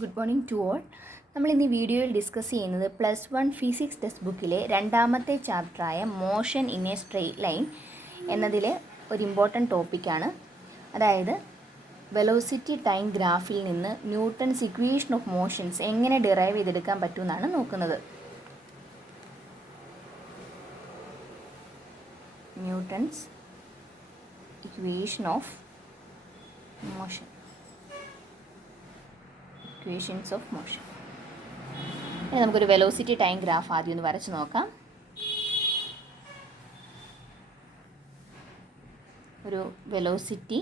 Good morning to all. നമ്മൾ ഇന്ന് ഈ വീഡിയോയിൽ ഡിസ്കസ് ചെയ്യുന്നത് +1 ഫിസിക്സ് ടെക്സ്റ്റ് ബുക്കിലെ രണ്ടാമത്തെ ചാപ്റ്ററായ motion in a straight line എന്നതിലെ ഒരു ഇമ്പോർട്ടൻറ്റ് ടോപ്പിക്കാണ്. അതായത് വെലോസിറ്റി ടൈം ഗ്രാഫിൽ നിന്ന് ന്യൂട്ടൺസ് ഇക്വേഷൻ ഓഫ് മോഷൻസ് എങ്ങനെ ഡിറൈവ് ചെയ്തെടുക്കാൻ പറ്റുമെന്നാണ് നോക്കുന്നത്. Newton's equation of motion, equations of motion. ഇനി നമുക്കൊരു വെലോസിറ്റി ടൈം ഗ്രാഫ് ആദ്യം ഒന്ന് വരച്ച് നോക്കാം. ഒരു വെലോസിറ്റി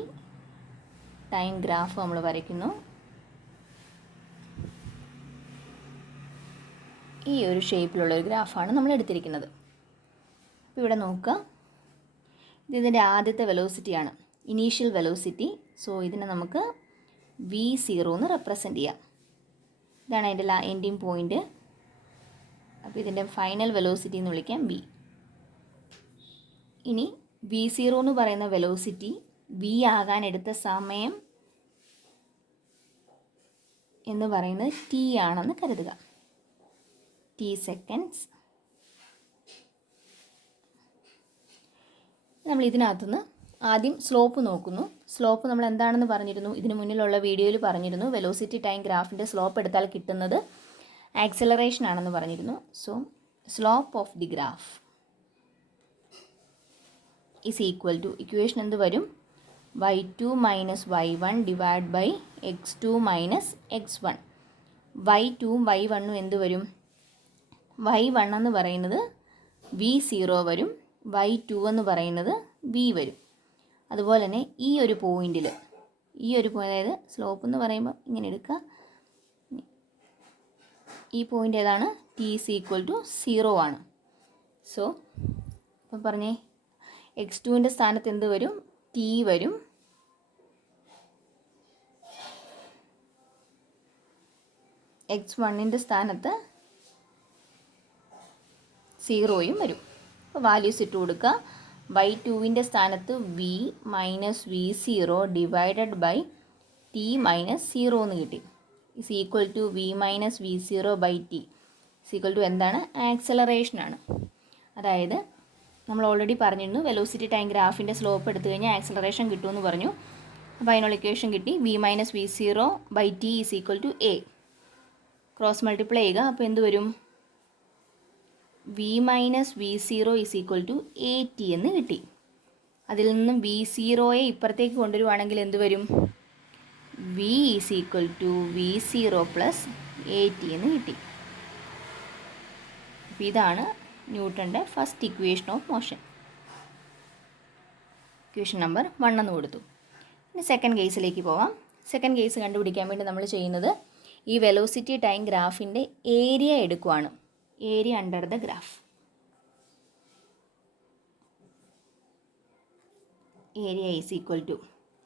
ടൈം ഗ്രാഫ് നമ്മൾ വരയ്ക്കുന്നു. ഈ ഒരു ഷേപ്പിലുള്ള ഒരു ഗ്രാഫാണ് നമ്മൾ എടുത്തിരിക്കുന്നത്. അപ്പോൾ ഇവിടെ നോക്കുക, ഇതിൻ്റെ ആദ്യത്തെ വെലോസിറ്റിയാണ്, ഇനീഷ്യൽ വെലോസിറ്റി. സോ ഇതിനെ നമുക്ക് v0 എന്ന് റെപ്രസെൻറ്റ് ചെയ്യാം. ഇതാണ് അതിൻ്റെ എൻഡിങ് പോയിൻ്റ്. അപ്പോൾ ഇതിൻ്റെ ഫൈനൽ വെലോസിറ്റി എന്ന് വിളിക്കാം v. ഇനി v0 എന്ന് പറയുന്ന വെലോസിറ്റി v ആകാൻ എടുത്ത സമയം എന്ന് പറയുന്നത് t ആണെന്ന് കരുതുക. t seconds. നമ്മൾ ഇതിനകത്തുനിന്ന് ആദ്യം സ്ലോപ്പ് നോക്കുന്നു. സ്ലോപ്പ് നമ്മൾ എന്താണെന്ന് പറഞ്ഞിരുന്നു, ഇതിന് മുന്നിലുള്ള വീഡിയോയിൽ പറഞ്ഞിരുന്നു. വെലോസിറ്റി ടൈം ഗ്രാഫിൻ്റെ സ്ലോപ്പ് എടുത്താൽ കിട്ടുന്നത് ആക്സിലറേഷൻ ആണെന്ന് പറഞ്ഞിരുന്നു. So slope of the graph is equal to, equation എന്ത് വരും, y2 minus y1 divide by x2 minus x1. y2ഉം y1ഉം എന്ത് വരും, y1 എന്ന് പറയുന്നത് v0 വരും, y2 എന്ന് പറയുന്നത് v വരും. അതുപോലെ തന്നെ ഈ ഒരു പോയിന്റിൽ, അതായത് സ്ലോപ്പ് എന്ന് പറയുമ്പോൾ ഇങ്ങനെ എടുക്കുക, ഈ പോയിന്റ് ഏതാണ്, t ഈസ് ഈക്വൽ ടു 0 ആണ്. സോ അപ്പം പറഞ്ഞേ, x2ൻ്റെ സ്ഥാനത്ത് എന്ത് വരും, t വരും, x1ൻ്റെ സ്ഥാനത്ത് 0യും വരും. അപ്പോൾ വാല്യൂസ് ഇട്ട് കൊടുക്കുക. y2ൻ്റെ സ്ഥാനത്ത് v minus v0 divided by t minus 0 എന്ന് കിട്ടി. Is equal to v minus v0 by t. Is equal to എന്താണ്, ആക്സലറേഷനാണ്. അതായത് നമ്മൾ ഓൾറെഡി പറഞ്ഞിരുന്നു, വെലോസിറ്റി ടൈം ഗ്രാഫിൻ്റെ സ്ലോപ്പ് എടുത്തു കഴിഞ്ഞാൽ ആക്സലറേഷൻ കിട്ടുമെന്ന് പറഞ്ഞു. അപ്പോൾ അതിനുള്ള ഇക്വേഷൻ കിട്ടി, v minus v0 by t is equal to a. Cross multiply ചെയ്യുക. അപ്പോൾ എന്ത് വരും, v minus v0 is equal to at എന്ന് കിട്ടി. അതിൽ നിന്നും v0യെ ഇപ്പുറത്തേക്ക് കൊണ്ടുവരുവാണെങ്കിൽ എന്ത് വരും, v is equal to v0 plus at എന്ന് കിട്ടി. അപ്പോൾ ഇതാണ് ന്യൂട്ടൻ്റെ first equation of motion. Equation number 1 എന്ന് കൊടുത്തു. ഇനി സെക്കൻഡ് കേസിലേക്ക് പോകാം. സെക്കൻഡ് കേസ് കണ്ടുപിടിക്കാൻ വേണ്ടി നമ്മൾ ചെയ്യുന്നത്, ഈ വെലോസിറ്റി ടൈം ഗ്രാഫിൻ്റെ ഏരിയ എടുക്കുവാണ്. Area under the graph. Area is equal to,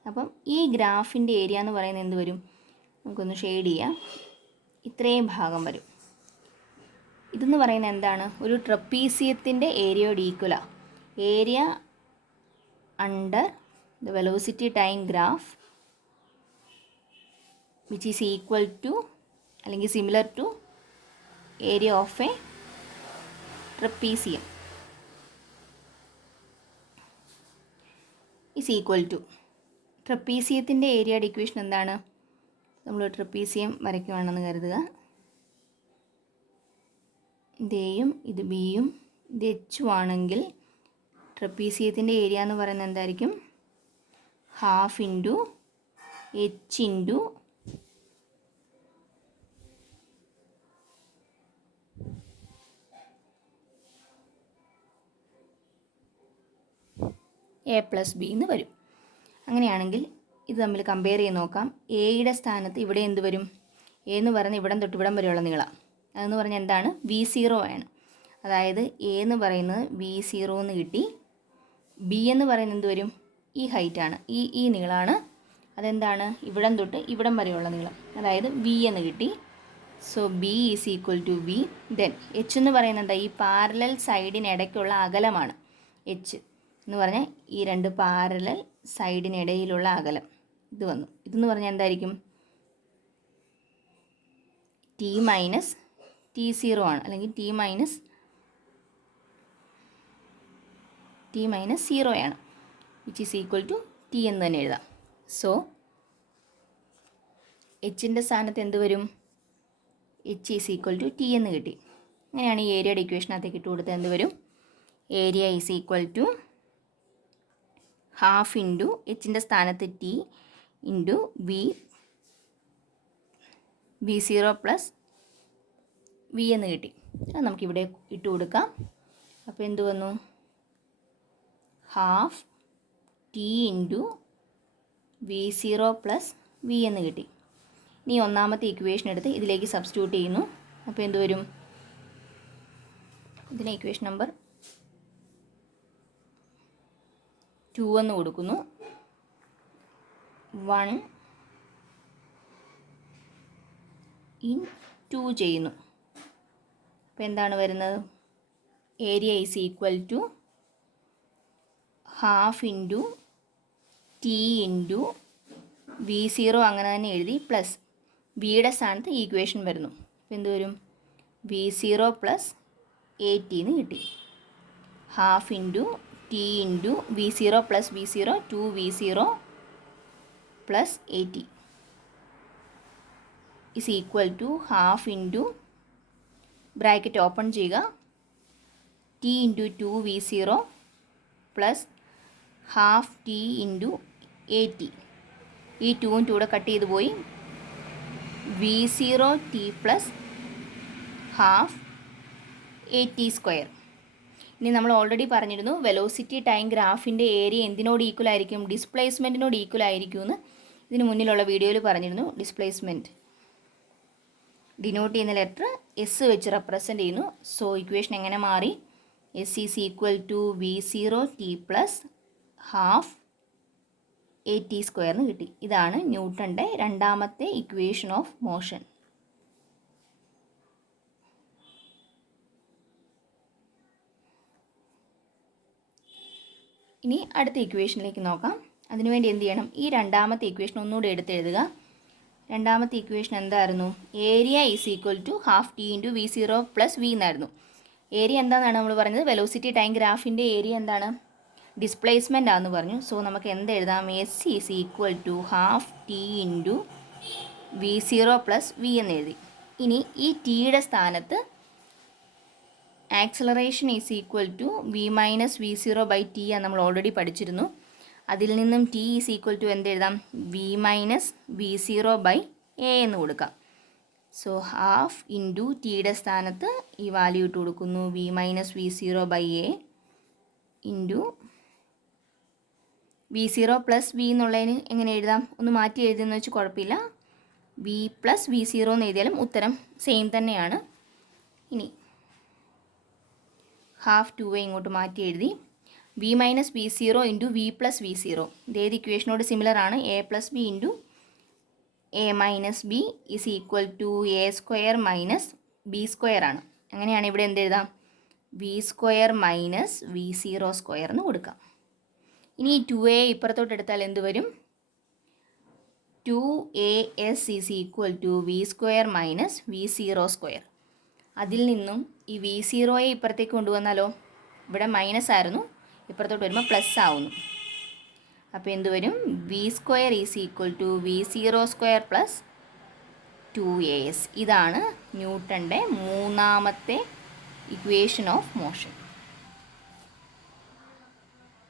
അപ്പം ഈ ഗ്രാഫിൻ്റെ ഏരിയ എന്ന് പറയുന്നത് എന്ത് വരും, നമുക്കൊന്ന് ഷെയ്ഡ് ചെയ്യാം. ഇത്രയും ഭാഗം വരും. ഇതെന്ന് പറയുന്നത് എന്താണ്, ഒരു ട്രപ്പീസിയത്തിൻ്റെ ഏരിയയോട് ഈക്വലാണ്. Area under the velocity time graph which is equal to അല്ലെങ്കിൽ similar to area of a trapezium is equal to, ട്രപ്പീസിയത്തിൻ്റെ ഏരിയയുടെ ഇക്വേഷൻ എന്താണ്, നമ്മൾ ട്രപ്പീസിയം വരയ്ക്കുവാണെന്ന് കരുതുക. ഇത് എയും ഇത് ബിയും ഇത് എച്ചും ആണെങ്കിൽ ട്രപ്പീസിയത്തിൻ്റെ ഏരിയ എന്ന് പറയുന്നത് എന്തായിരിക്കും, half into H into a plus B എന്ന് വരും. അങ്ങനെയാണെങ്കിൽ ഇത് തമ്മിൽ കമ്പയർ ചെയ്ത് നോക്കാം. എയുടെ സ്ഥാനത്ത് ഇവിടെ എന്ത് വരും, എ എന്ന് പറയുന്നത് ഇവിടം തൊട്ട് ഇവിടം വരെയുള്ള നീളം. അതെന്ന് പറഞ്ഞാൽ എന്താണ്, v0 ആണ്. അതായത് എ എന്ന് പറയുന്നത് v0 എന്ന് കിട്ടി. ബി എന്ന് പറയുന്നത് എന്ത് വരും, ഈ ഹൈറ്റാണ്, ഈ നീളമാണ്. അതെന്താണ്, ഇവിടം തൊട്ട് ഇവിടം വരെയുള്ള നീളം, അതായത് v എന്ന് കിട്ടി. So B is equal to v. Then H എന്ന് പറയുന്നത് എന്താ, ഈ പാരലൽ സൈഡിനിടയ്ക്കുള്ള അകലമാണ്. എച്ച് എന്ന് പറഞ്ഞാൽ ഈ രണ്ട് പാരലൽ സൈഡിനിടയിലുള്ള അകലം ഇത് വന്നു. ഇതെന്ന് പറഞ്ഞാൽ എന്തായിരിക്കും, ടി മൈനസ് ടി സീറോ ആണ്, അല്ലെങ്കിൽ ടി മൈനസ് സീറോയാണ്, which is equal to T എന്ന് തന്നെ എഴുതാം. സോ എച്ചിൻ്റെ സ്ഥാനത്ത് എന്ത് വരും? H is equal to T എന്ന് കിട്ടി. അങ്ങനെയാണ് ഈ ഏരിയയുടെ ഇക്വേഷനകത്തേക്ക് ഇട്ട് കൊടുത്തത്. എന്ത് വരും? Area is equal to half into എച്ചിൻ്റെ സ്ഥാനത്ത് T into V zero plus V എന്ന് കിട്ടി. അത് നമുക്കിവിടെ ഇട്ട് കൊടുക്കാം. അപ്പോൾ എന്ത് വന്നു? Half T into V zero plus V എന്ന് കിട്ടി. ഇനി ഒന്നാമത്തെ ഇക്വേഷൻ എടുത്ത് ഇതിലേക്ക് സബ്സ്റ്റിറ്റ്യൂട്ട് ചെയ്യുന്നു. അപ്പോൾ എന്ത് വരും? ഇതിനെ ഇക്വേഷൻ നമ്പർ 2 എന്ന് കൊടുക്കുന്നു. 1 ഇൻ 2 ചെയ്യുന്നു. അപ്പോൾ എന്താണ് വരുന്നത്? Area is equal to half into T into V zero അങ്ങനെ തന്നെ എഴുതി, പ്ലസ് വിയുടെ സ്ഥാനത്ത് ഈക്വേഷൻ വരുന്നു. അപ്പോൾ എന്ത് വരും? വി സീറോ പ്ലസ് 80 എന്ന് കിട്ടി. Half into T into V zero plus V zero 2v0 plus 80 is equal to half into bracket open ചെയ്യുക, T into 2v0 plus half T into 80. ഈ 2 കൂടെ കട്ട് ചെയ്ത് പോയി. v0 t plus half 80 square. ഇനി നമ്മൾ already പറഞ്ഞിരുന്നു velocity time ഗ്രാഫിൻ്റെ area എന്തിനോട് ഈക്വൽ ആയിരിക്കും? ഡിസ്പ്ലേസ്മെൻറ്റിനോട് ഈക്വൽ ആയിരിക്കും എന്ന് ഇതിന് മുന്നിലുള്ള വീഡിയോയിൽ പറഞ്ഞിരുന്നു. ഡിസ്പ്ലേസ്മെൻറ്റ് ഡിനോട്ട് ചെയ്യുന്ന ലെറ്റർ എസ് വെച്ച് റെപ്രസെൻ്റ് ചെയ്യുന്നു. സോ ഇക്വേഷൻ എങ്ങനെ മാറി? S is equal to v0 t plus half 80 സ്ക്വയറിന് കിട്ടി. ഇതാണ് ന്യൂട്ടൻ്റെ രണ്ടാമത്തെ ഇക്വേഷൻ ഓഫ് മോഷൻ. ഇനി അടുത്ത ഇക്വേഷനിലേക്ക് നോക്കാം. അതിനുവേണ്ടി എന്ത് ചെയ്യണം? ഈ രണ്ടാമത്തെ ഇക്വേഷൻ ഒന്നുകൂടി എടുത്തെഴുതുക. രണ്ടാമത്തെ ഇക്വേഷൻ എന്തായിരുന്നു? Area is equal to half T into V zero plus V എന്നായിരുന്നു. ഏരിയ എന്താണെന്നാണ് നമ്മൾ പറഞ്ഞത്? വെലോസിറ്റി ടൈം ഗ്രാഫിൻ്റെ ഏരിയ എന്താണ്? ഡിസ്പ്ലേസ്മെൻ്റ് ആണെന്ന് പറഞ്ഞു. സോ നമുക്ക് എന്ത് എഴുതാം? S is equal to half T into V zero plus V എന്ന് എഴുതി. ഇനി ഈ ടിയുടെ സ്ഥാനത്ത് acceleration is equal to V minus V zero by T ആണ് നമ്മൾ ഓൾറെഡി പഠിച്ചിരുന്നു. അതിൽ നിന്നും ടി ഈസ് ഈക്വൽ ടു എന്ത് എഴുതാം? V minus V zero by A എന്ന് കൊടുക്കാം. സോ ഹാഫ് ഇൻറ്റു ടിയുടെ സ്ഥാനത്ത് ഈ വാല്യൂ ഇട്ട് കൊടുക്കുന്നു, V minus V zero by A into V zero plus V എന്നുള്ളതിന് എങ്ങനെ എഴുതാം? ഒന്ന് മാറ്റി എഴുതുമെന്ന് വെച്ച് കുഴപ്പമില്ല. വി പ്ലസ് വി സീറോ എന്ന് എഴുതിയാലും ഉത്തരം സെയിം തന്നെയാണ്. ഇനി ഹാഫ് 2 ഇങ്ങോട്ട് മാറ്റി എഴുതി. V minus V zero into V plus V zero ഇതേത് ഇക്വേഷനോട് സിമിലർ ആണ്? A plus B into A minus B is equal to A square minus B square ആണ്. അങ്ങനെയാണ് ഇവിടെ എന്ത് എഴുതാം? V square minus V zero square എന്ന് കൊടുക്കാം. ഇനി 2a ഇപ്പുറത്തോട്ട് എടുത്താൽ എന്ത് വരും? 2as is equal to V square minus V zero square. അതിൽ നിന്നും ഈ വി സീറോയെ ഇപ്പുറത്തേക്ക് കൊണ്ടുവന്നാലോ? ഇവിടെ മൈനസ് ആയിരുന്നു, ഇപ്പുറത്തോട്ട് വരുമ്പോൾ പ്ലസ് ആവുന്നു. അപ്പോൾ എന്ത് വരും? V square is equal to V zero square plus 2as. ഇതാണ് ന്യൂട്ടൻ്റെ മൂന്നാമത്തെ ഇക്വേഷൻ ഓഫ് മോഷൻ.